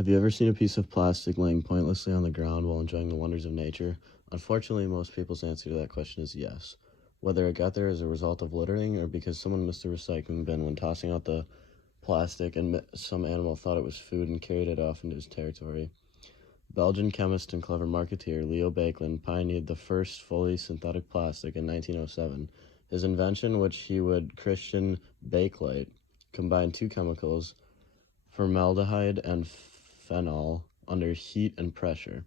Have you ever seen a piece of plastic laying pointlessly on the ground while enjoying the wonders of nature? Unfortunately, most people's answer to that question is yes. Whether it got there as a result of littering or because someone missed a recycling bin when tossing out the plastic and some animal thought it was food and carried it off into his territory. Belgian chemist and clever marketeer Leo Baekeland pioneered the first fully synthetic plastic in 1907. His invention, which he would christen Bakelite, combined two chemicals, formaldehyde and phenol, under heat and pressure.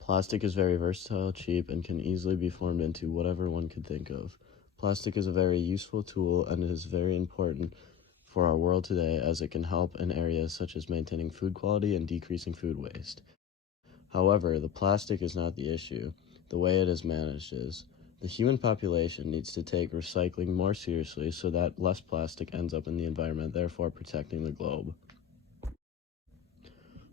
Plastic is very versatile, cheap, and can easily be formed into whatever one could think of. Plastic is a very useful tool and is very important for our world today as it can help in areas such as maintaining food quality and decreasing food waste. However, the plastic is not the issue. The way it is managed is. The human population needs to take recycling more seriously so that less plastic ends up in the environment, therefore protecting the globe.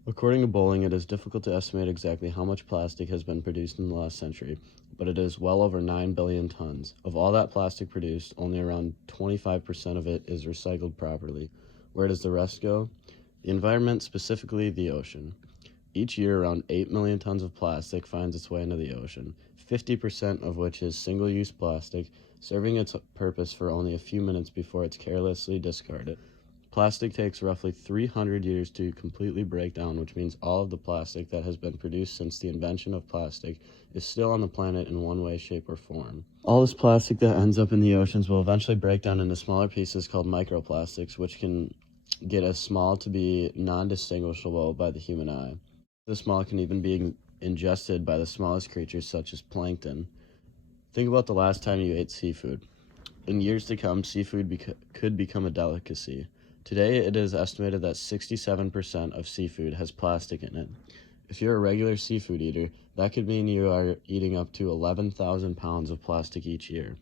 According to Bowling, it is difficult to estimate exactly how much plastic has been produced in the last century, but it is well over 9 billion tons. Of all that plastic produced, only around 25% of it is recycled properly. Where does the rest go? The environment, specifically the ocean. Each year, around 8 million tons of plastic finds its way into the ocean, 50% of which is single-use plastic, serving its purpose for only a few minutes before it's carelessly discarded. Plastic takes roughly 300 years to completely break down, which means all of the plastic that has been produced since the invention of plastic is still on the planet in one way, shape, or form. All this plastic that ends up in the oceans will eventually break down into smaller pieces called microplastics, which can get as small to be non-distinguishable by the human eye. This small can even be ingested by the smallest creatures such as plankton. Think about the last time you ate seafood. In years to come, seafood could become a delicacy. Today, it is estimated that 67% of seafood has plastic in it. If you're a regular seafood eater, that could mean you are eating up to 11,000 pounds of plastic each year.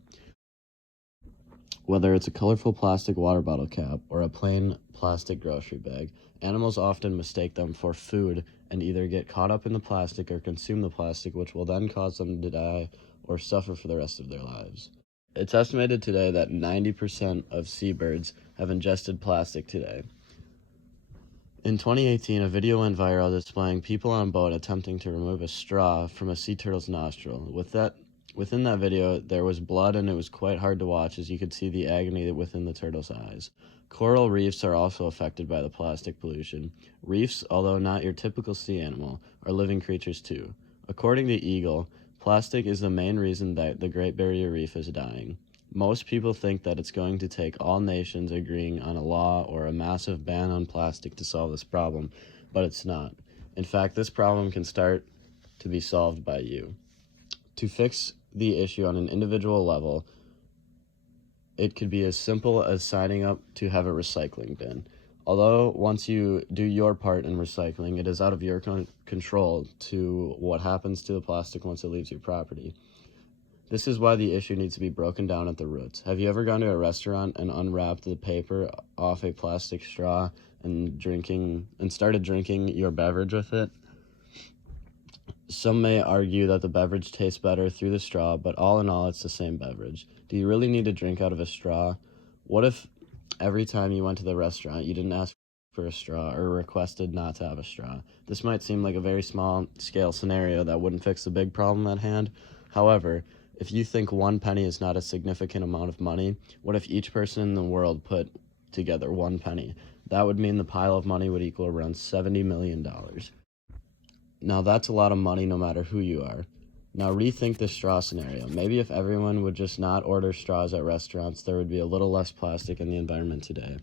Whether it's a colorful plastic water bottle cap or a plain plastic grocery bag, animals often mistake them for food and either get caught up in the plastic or consume the plastic, which will then cause them to die or suffer for the rest of their lives. It's estimated today that 90% of seabirds have ingested plastic today. In 2018, a video went viral displaying people on a boat attempting to remove a straw from a sea turtle's nostril. Within that video, there was blood and it was quite hard to watch as you could see the agony within the turtle's eyes. Coral reefs are also affected by the plastic pollution. Reefs, although not your typical sea animal, are living creatures too. According to Eagle, plastic is the main reason that the Great Barrier Reef is dying. Most people think that it's going to take all nations agreeing on a law or a massive ban on plastic to solve this problem, but it's not. In fact, this problem can start to be solved by you. To fix the issue on an individual level, it could be as simple as signing up to have a recycling bin. Although once you do your part in recycling, it is out of your control to what happens to the plastic once it leaves your property. This is why the issue needs to be broken down at the roots. Have you ever gone to a restaurant and unwrapped the paper off a plastic straw and started drinking your beverage with it? Some may argue that the beverage tastes better through the straw, but all in all, it's the same beverage. Do you really need to drink out of a straw? What if every time you went to the restaurant, you didn't ask for a straw or requested not to have a straw? This might seem like a very small-scale scenario that wouldn't fix the big problem at hand. However, if you think 1 penny is not a significant amount of money, what if each person in the world put together 1 penny? That would mean the pile of money would equal around $70 million. Now that's a lot of money no matter who you are. Now rethink this straw scenario. Maybe if everyone would just not order straws at restaurants, there would be a little less plastic in the environment today.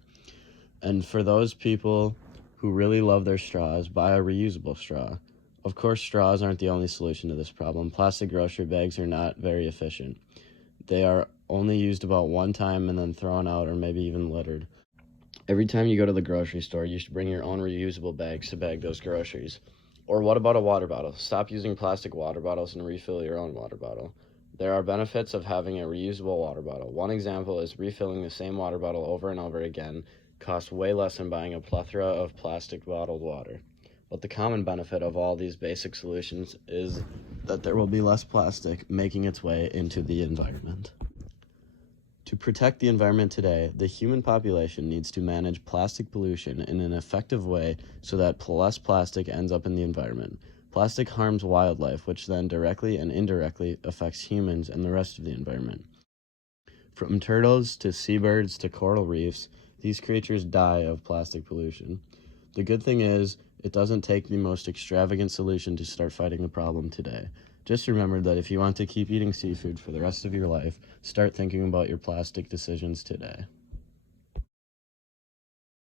And for those people who really love their straws, buy a reusable straw. Of course, straws aren't the only solution to this problem. Plastic grocery bags are not very efficient. They are only used about 1 time and then thrown out or maybe even littered. Every time you go to the grocery store, you should bring your own reusable bags to bag those groceries. Or what about a water bottle? Stop using plastic water bottles and refill your own water bottle. There are benefits of having a reusable water bottle. One example is refilling the same water bottle over and over again costs way less than buying a plethora of plastic bottled water. But the common benefit of all these basic solutions is that there will be less plastic making its way into the environment. To protect the environment today, the human population needs to manage plastic pollution in an effective way so that less plastic ends up in the environment. Plastic harms wildlife, which then directly and indirectly affects humans and the rest of the environment. From turtles to seabirds to coral reefs, these creatures die of plastic pollution. The good thing is, it doesn't take the most extravagant solution to start fighting the problem today. Just remember that if you want to keep eating seafood for the rest of your life, start thinking about your plastic decisions today.